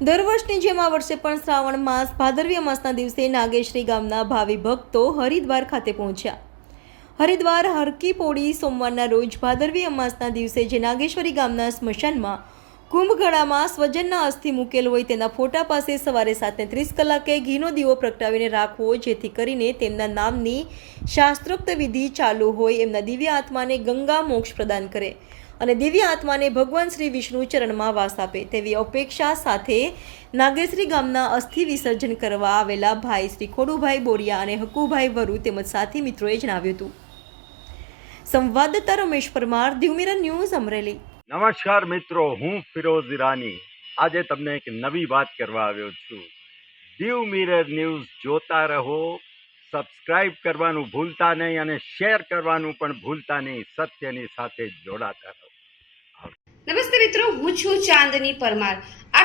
દર વર્ષની જેમ આ વર્ષે પણ શ્રાવણ માસ, ભાદરવી અમાસના દિવસે નાગેશ્રી ગામના ભાવિ ભક્તો હરિદ્વાર ખાતે પહોંચ્યા. હરિદ્વાર, હરકી પોળી સોમવારના રોજ ભાદરવી અમાસના દિવસે જે નાગેશ્વરી ગામના સ્મશાનમાં કુંભગળામાં સ્વજનના અસ્થિ મૂકેલ હોય તેના ફોટા પાસે સવારે સાતને ત્રીસ કલાકે ઘીનો દીવો પ્રગટાવીને રાખવો, જેથી કરીને તેમના નામની શાસ્ત્રોક્ત વિધિ ચાલુ હોય એમના દિવ્ય આત્માને ગંગા મોક્ષ પ્રદાન કરે અને દિવ્ય આત્માને ભગવાન શ્રી વિષ્ણુ ચરણમાં વાસ આપે. તેવી અપેક્ષા સાથે નાગેશ્રી ગામના અસ્થિ વિસર્જન કરવા આવેલા ભાઈ શ્રી ખોડુભાઈ બોરિયા અને હકુભાઈ વરુ તેમજ સાથી મિત્રોએ જણાવ્યું હતું. સંવાદદાતા રમેશ પરમાર દ્યુમિરન ન્યૂઝ અમરેલી. નમસ્કાર મિત્રો, હું ફિરોઝ ઈરાની. આજે તમને એક નવી વાત કરવા આવ્યો છું. દીવ મિરર ન્યૂઝ જોતા રહો, સબસ્ક્રાઇબ કરવાનું ભૂલતા નહીં અને શેર કરવાનું પણ ભૂલતા નહીં, સત્યની સાથે જોડાતા રહો. નમસ્તે મિત્રો, હું છું ચાંદની પરમાર.